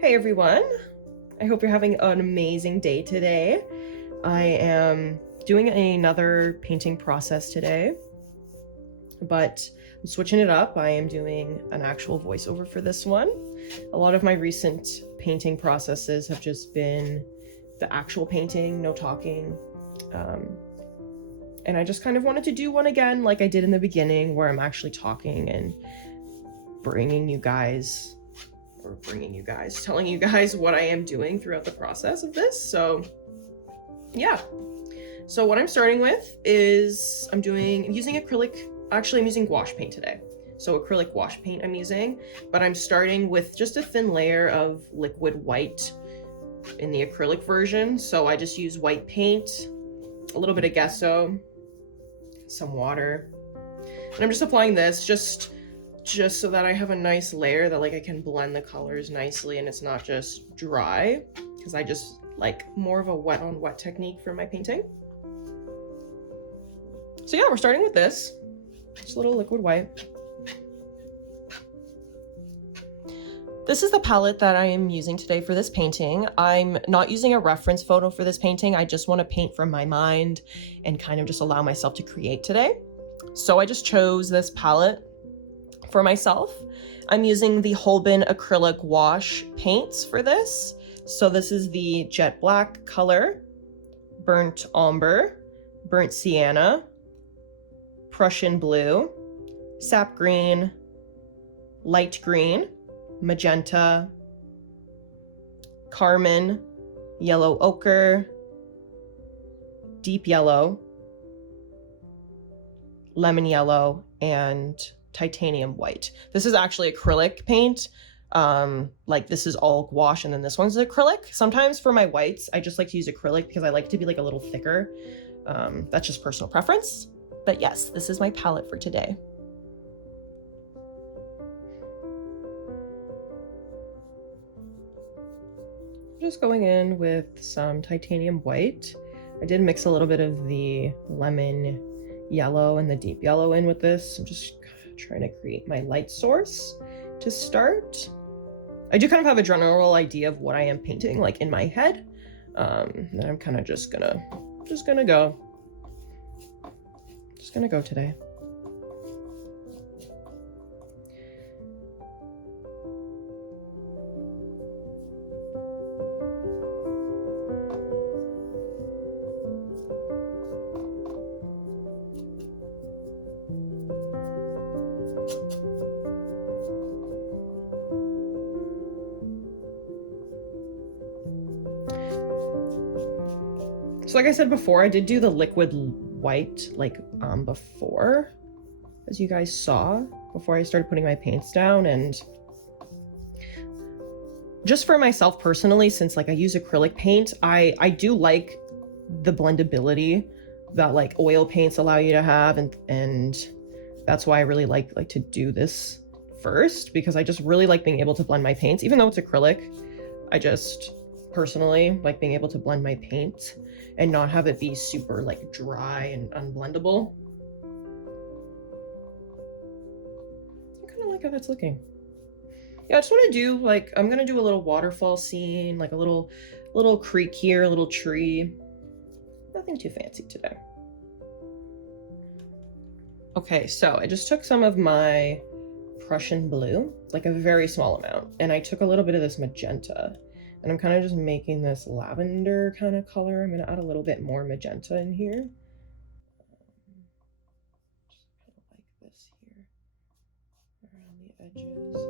Hey everyone, I hope you're having an amazing day today. I am doing another painting process today, but I'm switching it up. I am doing an actual voiceover for this one. A lot of my recent painting processes have just been the actual painting, no talking. And I just kind of wanted to do one again like I did in the beginning, where I'm actually talking and telling you guys what I am doing throughout the process of this. So yeah. So what I'm starting with is I'm using gouache paint today. So acrylic gouache paint I'm using, but I'm starting with just a thin layer of liquid white in the acrylic version. So I just use white paint, a little bit of gesso, some water, and I'm just applying this just so that I have a nice layer that I can blend the colors nicely and it's not just dry, because I just like more of a wet on wet technique for my painting. So yeah, we're starting with this, just a little liquid white. This is the palette that I am using today for this painting. I'm not using a reference photo for this painting. I just want to paint from my mind and kind of just allow myself to create today. So I just chose this palette for myself. I'm using the Holbein acrylic gouache paints for this. So this is the jet black color, burnt umber, burnt sienna, Prussian blue, sap green, light green, magenta, carmine, yellow ochre, deep yellow, lemon yellow, and titanium white. This is actually acrylic paint. This is all gouache and then this one's acrylic. Sometimes for my whites, I just like to use acrylic because I like it to be a little thicker. That's just personal preference. But yes, this is my palette for today. Just going in with some titanium white. I did mix a little bit of the lemon yellow and the deep yellow in with this. I'm just trying to create my light source to start. I do kind of have a general idea of what I am painting in my head. And I'm kind of just gonna go today. So like I said before, I did do the liquid white before, as you guys saw, before I started putting my paints down. And just for myself personally, since I use acrylic paint, I do like the blendability that oil paints allow you to have, and that's why I really like to do this first, because I just really like being able to blend my paints. Even though it's acrylic, I just personally like being able to blend my paint and not have it be super dry and unblendable. I kind of like how that's looking. Yeah, I just want to do I'm gonna do a little waterfall scene, a little creek here, a little tree. Nothing too fancy today. Okay, so I just took some of my Prussian blue, a very small amount, and I took a little bit of this magenta, and I'm kind of just making this lavender kind of color. I'm going to add a little bit more magenta in here. Just kind of like this here around the edges.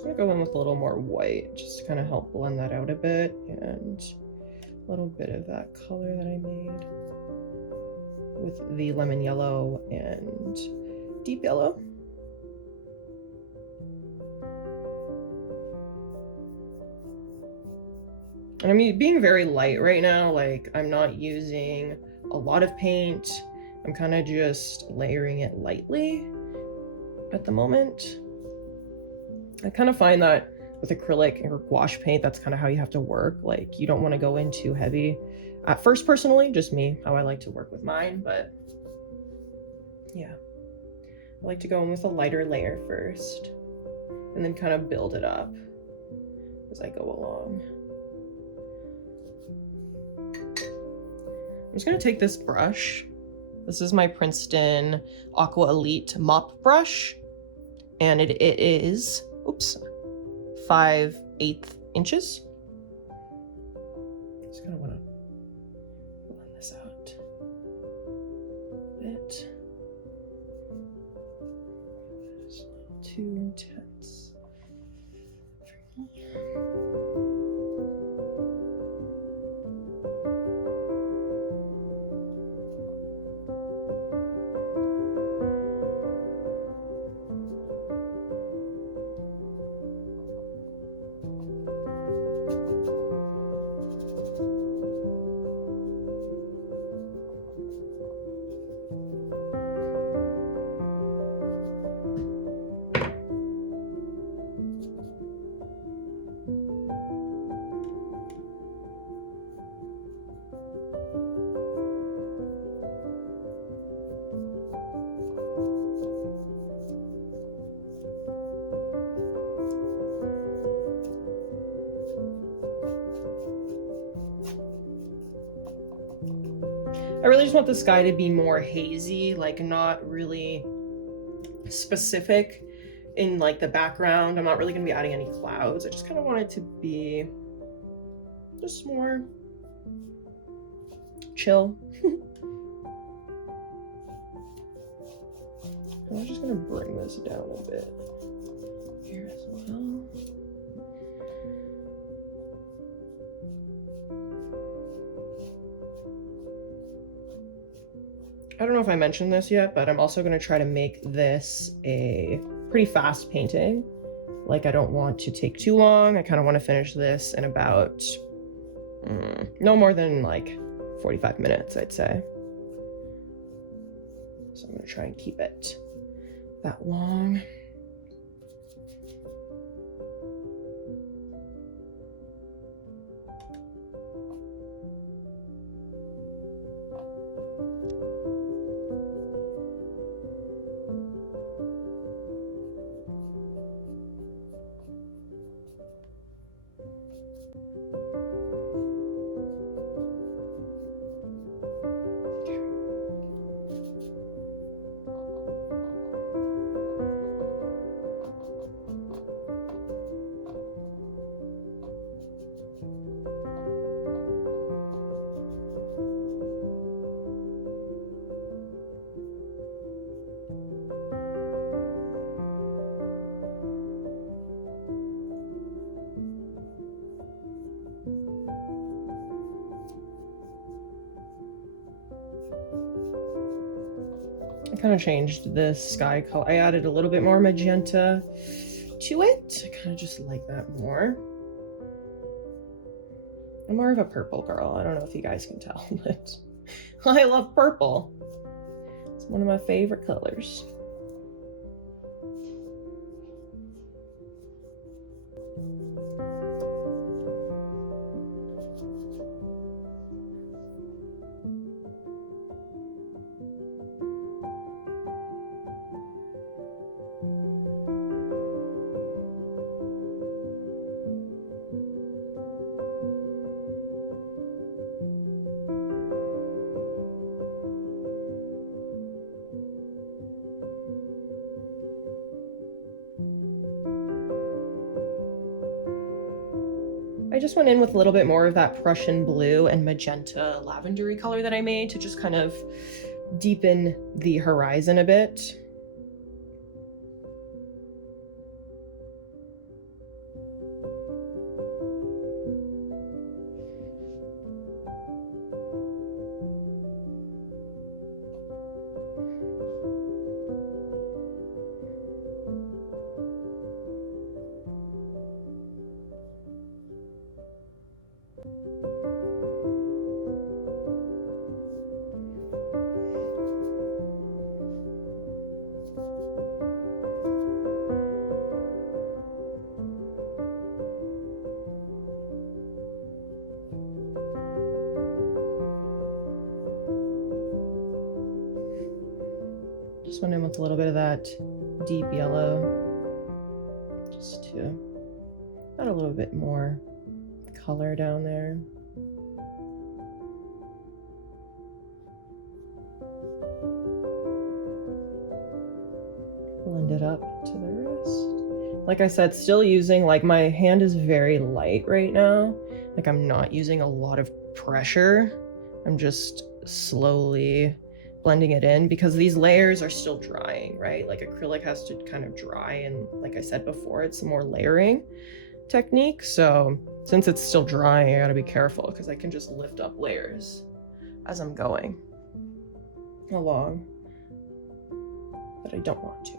just gonna go in with a little more white, just to kind of help blend that out a bit, and a little bit of that color that I made with the lemon yellow and deep yellow. And I'm being very light right now, like I'm not using a lot of paint. I'm kind of just layering it lightly at the moment. I kind of find that with acrylic or gouache paint, that's kind of how you have to work. Like you don't want to go in too heavy at first, personally, just me, how I like to work with mine. But yeah, I like to go in with a lighter layer first and then kind of build it up as I go along. I'm just gonna take this brush. This is my Princeton Aqua Elite mop brush, and it is, oops, 5/8 inches. Just kind of want to blend this out a bit. It's a little too intense for me. I really just want the sky to be more hazy, like not really specific in like the background. I'm not really gonna be adding any clouds. I just kind of want it to be just more chill. I'm just gonna bring this down a bit here as well. I don't know if I mentioned this yet, but I'm also going to try to make this a pretty fast painting. Like I don't want to take too long. I kind of want to finish this in about no more than like 45 minutes, I'd say. So I'm going to try and keep it that long. I kind of changed this sky color. I added a little bit more magenta to it. I kind of just like that more. I'm more of a purple girl. I don't know if you guys can tell, but I love purple. It's one of my favorite colors. I just went in with a little bit more of that Prussian blue and magenta lavendery color that I made to just kind of deepen the horizon a bit. Just went in with a little bit of that deep yellow, just to add a little bit more color down there. Blend it up to the wrist. Like I said, still using, like, my hand is very light right now. Like, I'm not using a lot of pressure. I'm just slowly blending it in because these layers are still drying, right? Like, acrylic has to kind of dry, and like I said before, it's a more layering technique. So since it's still drying, I gotta be careful because I can just lift up layers as I'm going along, but I don't want to.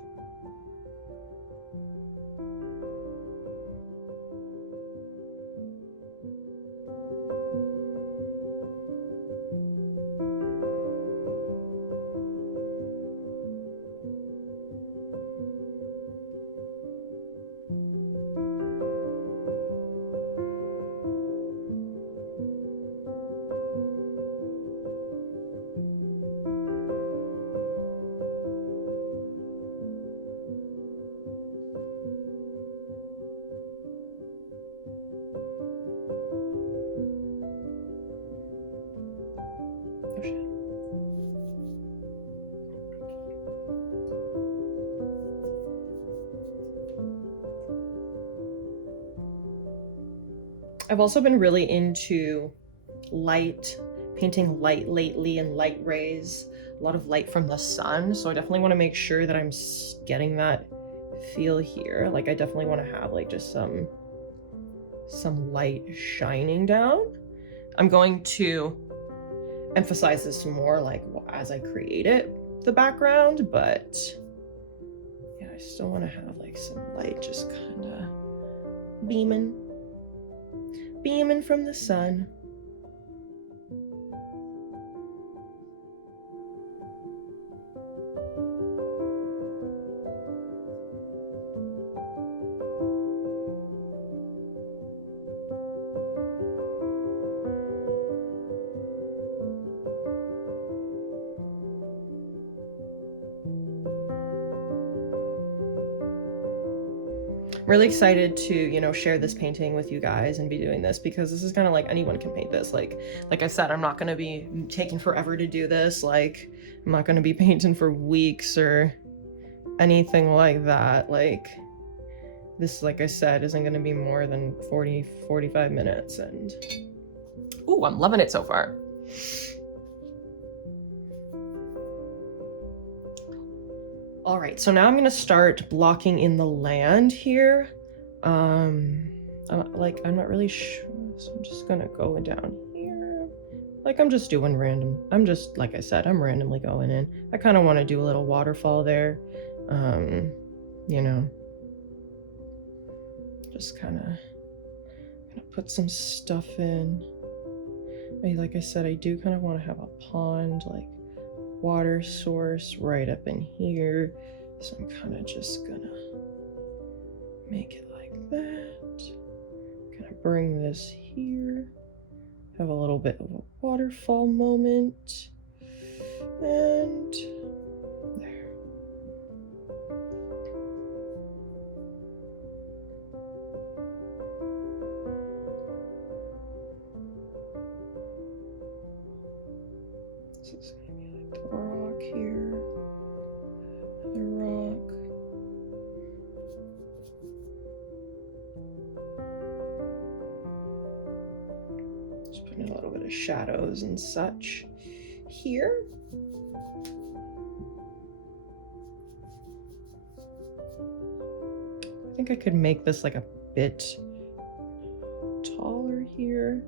I've also been really into light, painting light lately, and light rays, a lot of light from the sun. So I definitely want to make sure that I'm getting that feel here. Like, I definitely want to have like just some light shining down. I'm going to emphasize this more like as I create it, the background, but yeah, I still want to have like some light just kind of beaming from the sun. Really excited to, you know, share this painting with you guys and be doing this because this is kind of like anyone can paint this. Like I said, I'm not going to be taking forever to do this. Like, I'm not going to be painting for weeks or anything like that. Like, this, like I said, isn't going to be more than 45 minutes, and ooh, I'm loving it so far. All right, so now I'm gonna start blocking in the land here. I'm not really sure, so I'm just gonna go down here. Like, I'm just doing random. I'm just, like I said, I'm randomly going in. I kind of want to do a little waterfall there. You know, just kind of put some stuff in. Like I said, I do kind of want to have a pond, like water source right up in here, so I'm kind of just gonna make it like that. Gonna bring this here, have a little bit of a waterfall moment, and there. This is gonna be like the rock here, another rock. Just putting a little bit of shadows and such here. I think I could make this like a bit taller here.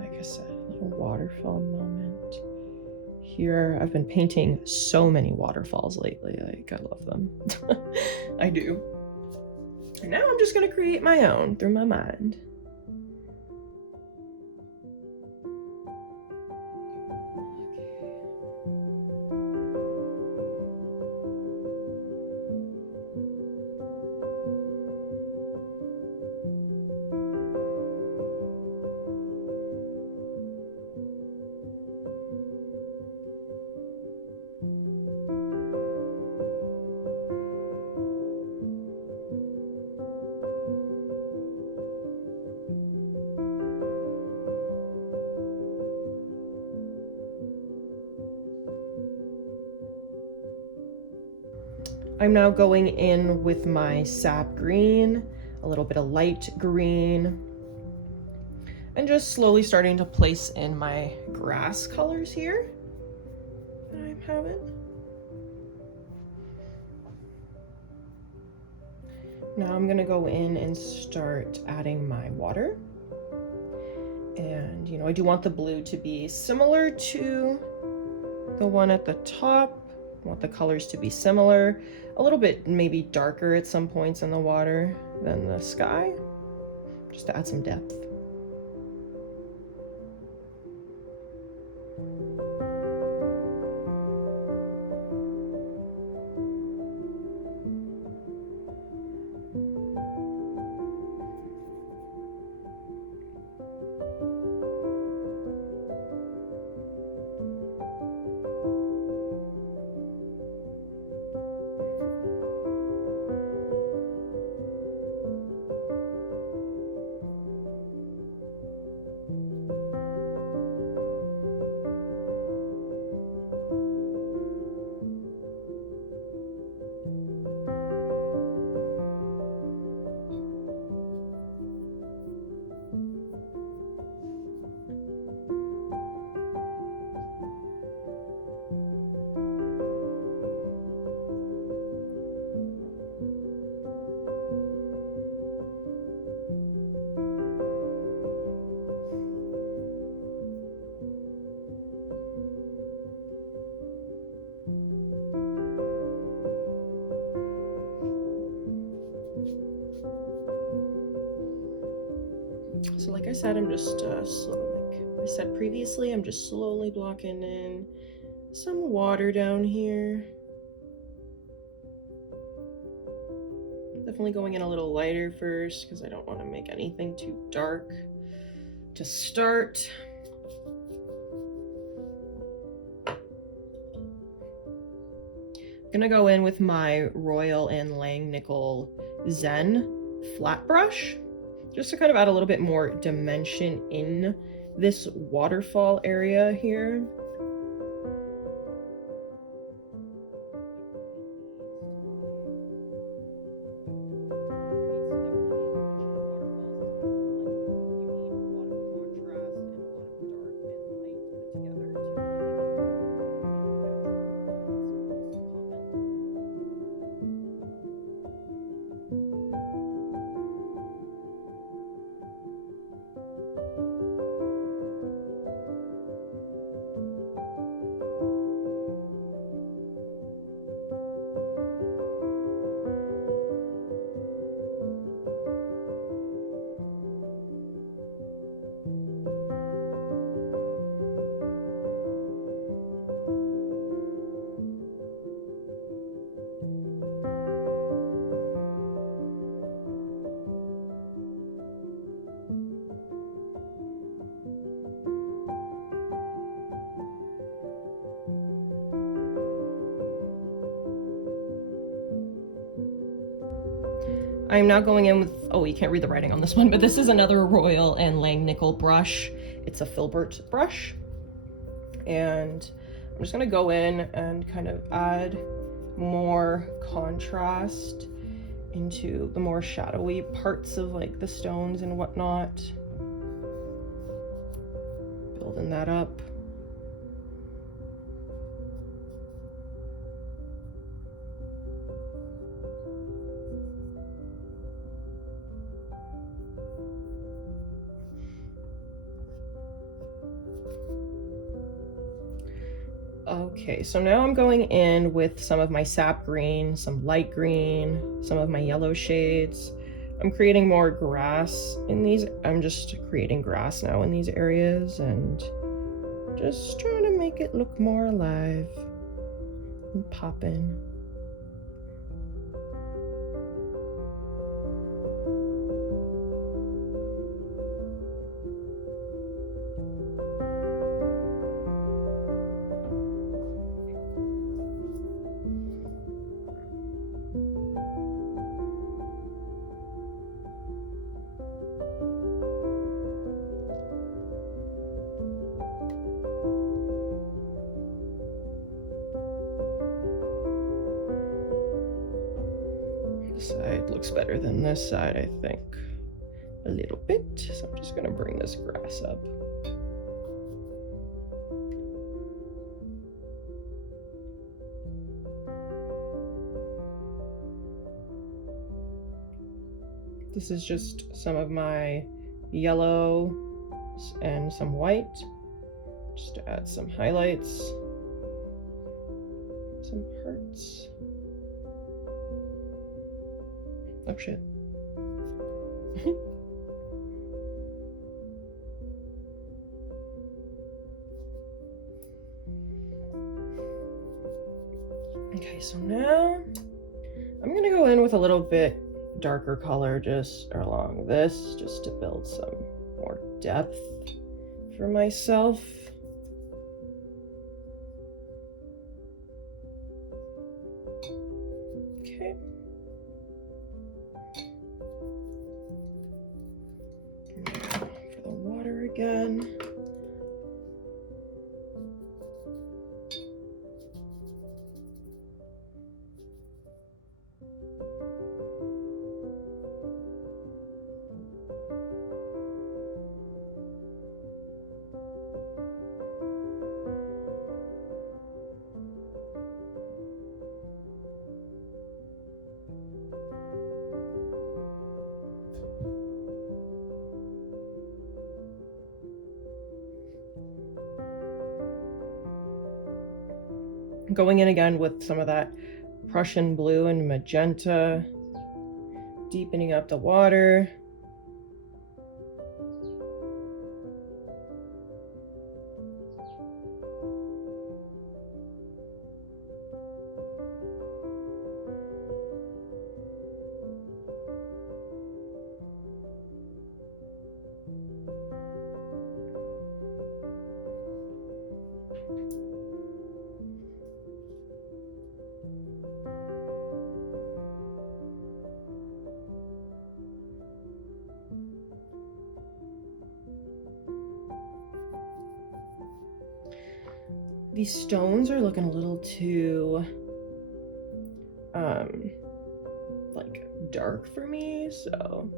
Like I said, a little waterfall moment here. I've been painting so many waterfalls lately. Like, I love them. I do. And now I'm just gonna create my own through my mind. I'm now going in with my sap green, a little bit of light green, and just slowly starting to place in my grass colors here that I'm having. Now I'm gonna go in and start adding my water. And, I do want the blue to be similar to the one at the top. I want the colors to be similar, a little bit maybe darker at some points in the water than the sky, just to add some depth. So like I said, I'm just like I said previously, I'm just slowly blocking in some water down here. Definitely going in a little lighter first because I don't want to make anything too dark to start. I'm gonna go in with my Royal and Langnickel Zen flat brush, just to kind of add a little bit more dimension in this waterfall area here. I'm now going in with, oh, you can't read the writing on this one, but this is another Royal and Langnickel brush. It's a filbert brush. And I'm just gonna go in and kind of add more contrast into the more shadowy parts of like the stones and whatnot. Building that up. Okay, so now I'm going in with some of my sap green, some light green, some of my yellow shades. I'm creating more grass in these. I'm just creating grass now in these areas and just trying to make it look more alive and poppin'. looks better than this side, I think. A little bit. So I'm just gonna bring this grass up. This is just some of my yellow and some white, just to add some highlights, some hearts. Oh shit. Okay, so now I'm gonna go in with a little bit darker color just along this, just to build some more depth for myself. Okay. For the water again. Going in again with some of that Prussian blue and magenta, deepening up the water. These stones are looking a little too like dark for me, so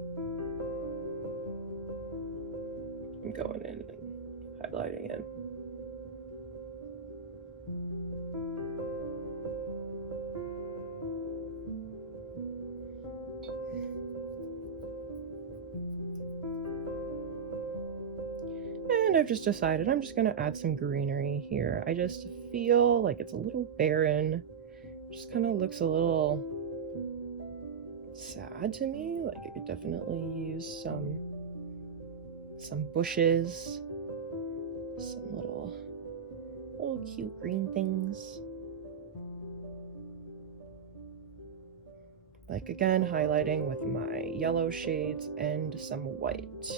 I'm going in and highlighting it. And I've just decided I'm just gonna add some greenery here. I just feel like it's a little barren. Just kind of looks a little sad to me. Like I could definitely use some bushes, some little cute green things. Like again, highlighting with my yellow shades and some white.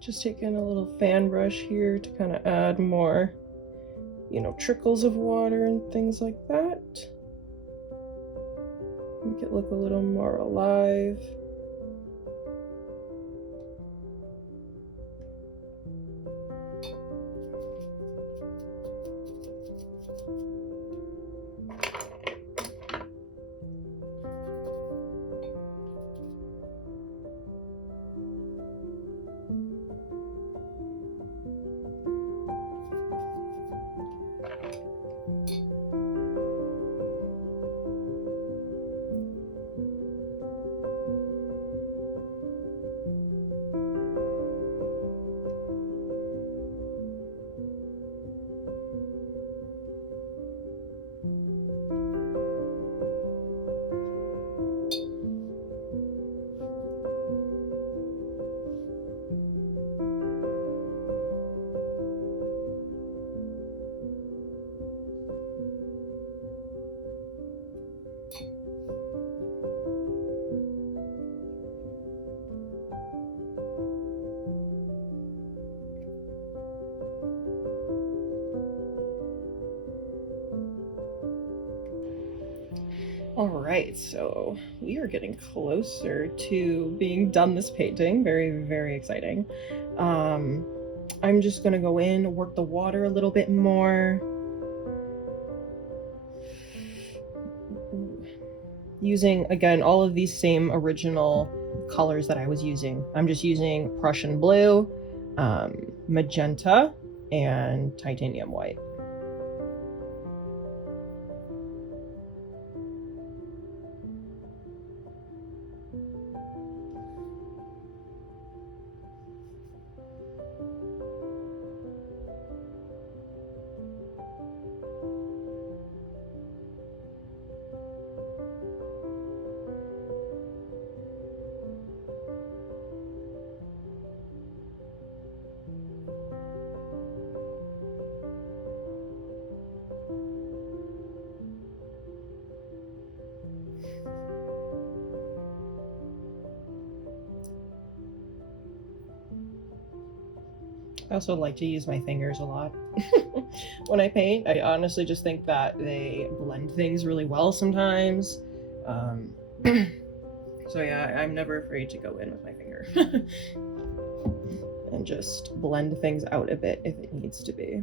Just taking a little fan brush here to kind of add more, trickles of water and things like that. Make it look a little more alive. All right, so we are getting closer to being done this painting. Very, very exciting. I'm just gonna go in, work the water a little bit more. Using, again, all of these same original colors that I was using. I'm just using Prussian blue, magenta, and titanium white. I also like to use my fingers a lot when I paint. I honestly just think that they blend things really well sometimes. So yeah, I'm never afraid to go in with my finger and just blend things out a bit if it needs to be.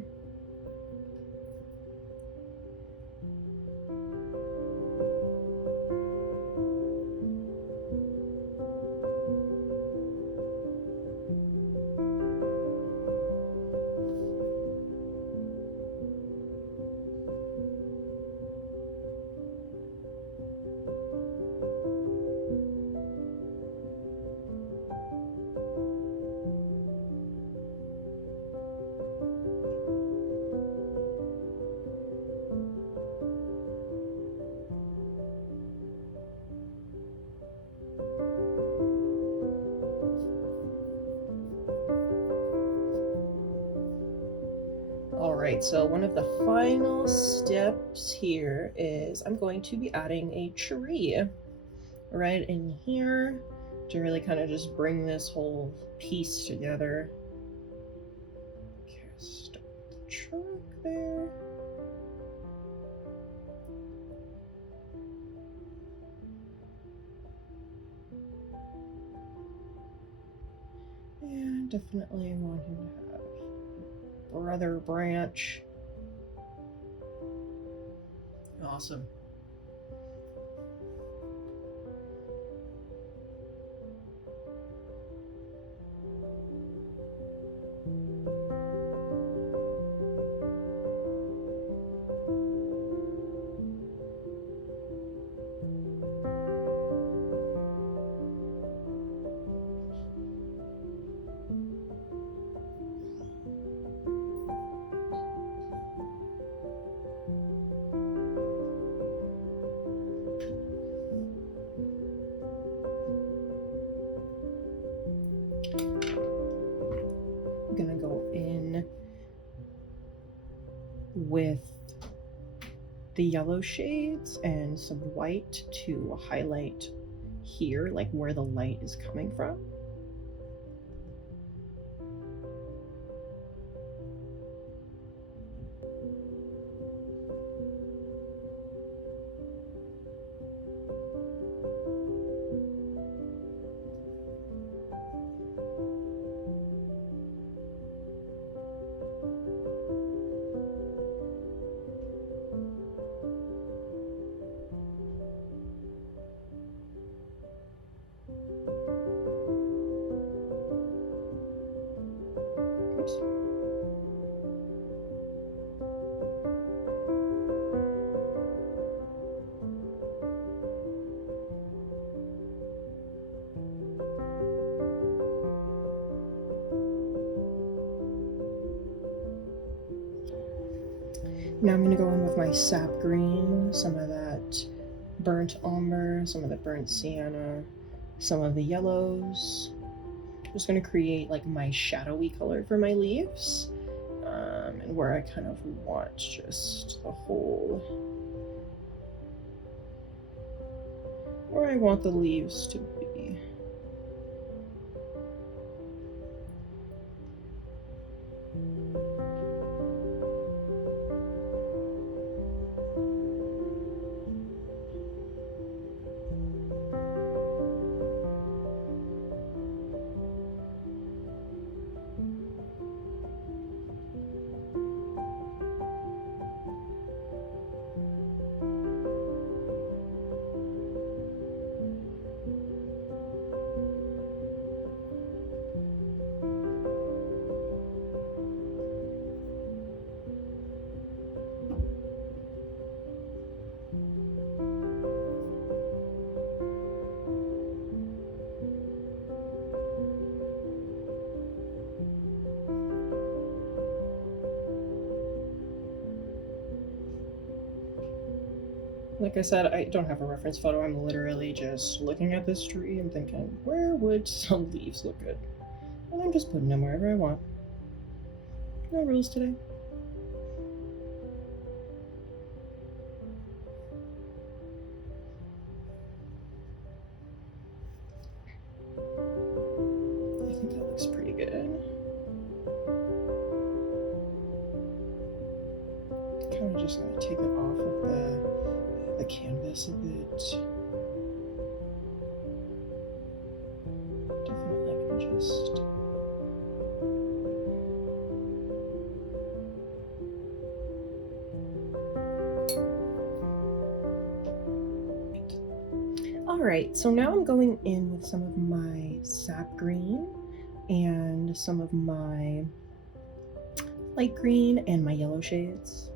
Alright, so one of the final steps here is I'm going to be adding a tree right in here to really kind of just bring this whole piece together. Cast the trunk there. And definitely want him to have brother branch. Awesome. I'm gonna go in with the yellow shades and some white to highlight here, like where the light is coming from. Oops. Now I'm going to go in with my sap green, some of that burnt umber, some of the burnt sienna, some of the yellows. I'm just going to create like my shadowy color for my leaves, and where I kind of want just the whole, where I want the leaves to be. Like I said, I don't have a reference photo. I'm literally just looking at this tree and thinking, where would some leaves look good? And I'm just putting them wherever I want. No rules today. I think that looks pretty good. Kind of just gonna take it off of the canvas a bit. Definitely gonna just Alright, so now I'm going in with some of my sap green and some of my light green and my yellow shades.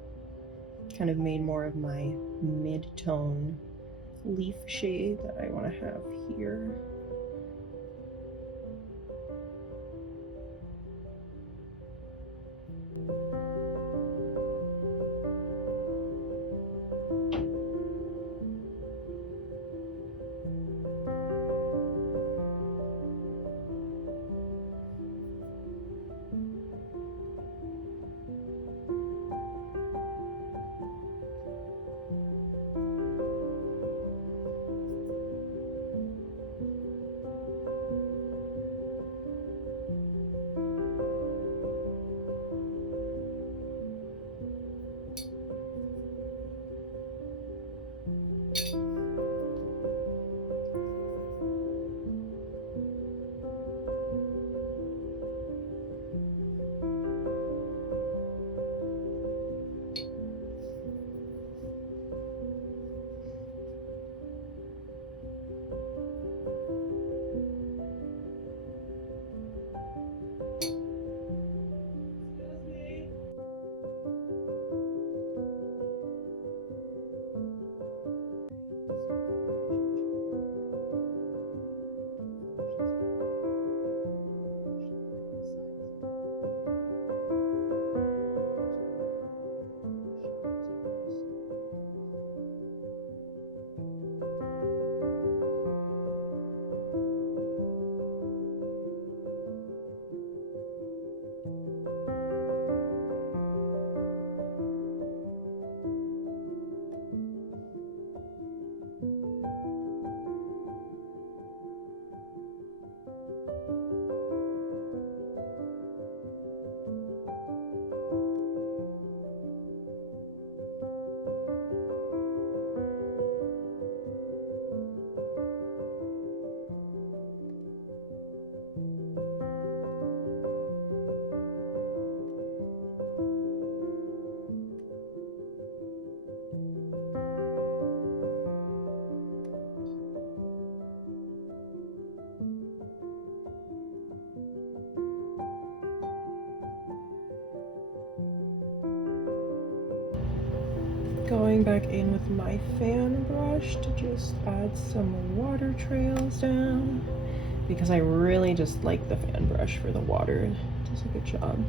Kind of made more of my mid-tone leaf shade that I want to have here. Going back in with my fan brush to just add some water trails down, because I really just like the fan brush for the water. It does a good job.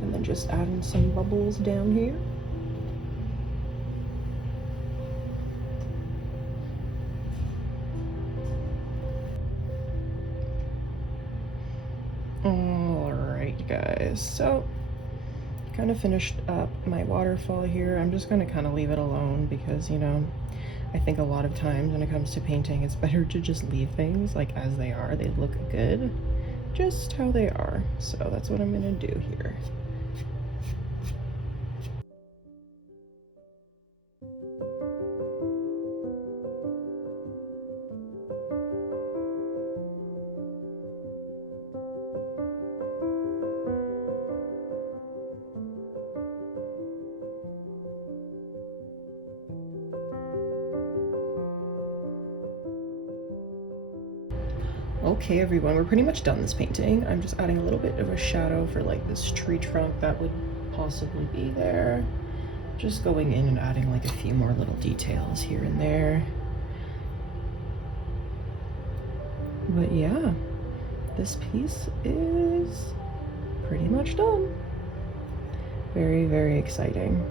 And then just adding some bubbles down here. Alright guys, so kind of finished up my waterfall here. I'm just gonna kind of leave it alone because, you know, I think a lot of times when it comes to painting, it's better to just leave things like as they are. They look good just how they are. So that's what I'm gonna do here. Okay everyone, we're pretty much done this painting. I'm just adding a little bit of a shadow for like this tree trunk that would possibly be there. Just going in and adding like a few more little details here and there. But yeah, this piece is pretty much done. Very, very exciting.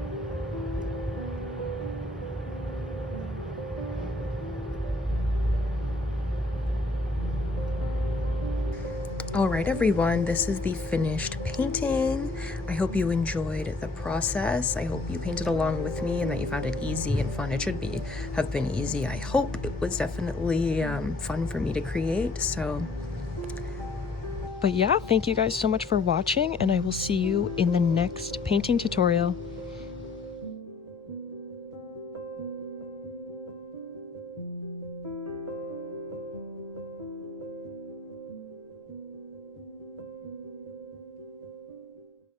All right, everyone, this is the finished painting. I hope you enjoyed the process. I hope you painted along with me and that you found it easy and fun. It should have been easy. I hope it was definitely fun for me to create. But yeah, thank you guys so much for watching, and I will see you in the next painting tutorial.